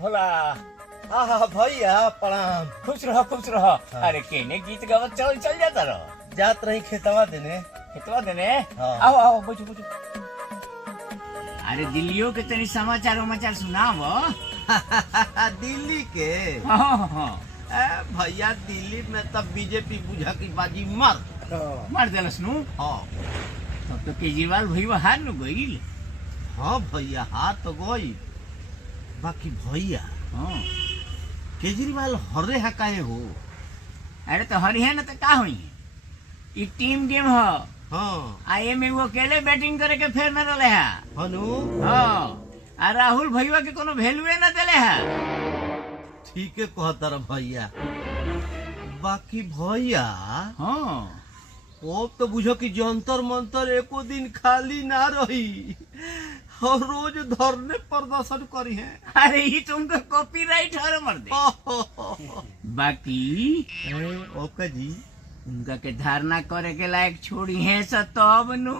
भोला हाँ भैया प्रणाम। खुश रहो। अरे केने गीत गावत चल जाता रहो। जात रही खेतवा देने। खेतवा देने? हाँ। आओ बैठो। अरे दिल्लियों के तनी समाचार सुनाव। दिल्ली के? हाँ। भैया दिल्ली में तब बीजेपी बुझा की बाजी मार देलस नु। हाँ। तब तो केजरीवाल भैया हार न गईल। हाँ भैया हार तो गई, बाकी भैया हाँ केजरीवाल हरे है काहे हो? अरे तो हरी है ना तो का हुई, ई टीम गेम हो। हाँ आए में वो अकेले बैटिंग करे के फेर न रहे है। हनु हाँ आ राहुल भैया के कोनो वैल्यूए न देले है। ठीक है कहता रहा भैया, बाकी भैया हाँ वो तो बुझो कि जंतर मंतर एको दिन खाली ना रही और रोज धरने प्रदर्शन करी है। अरे ये तुमको कॉपीराइट हर मर दे। बाकी ओके जी, उनका के धारणा करे के लायक छोड़ी है सब तब नु।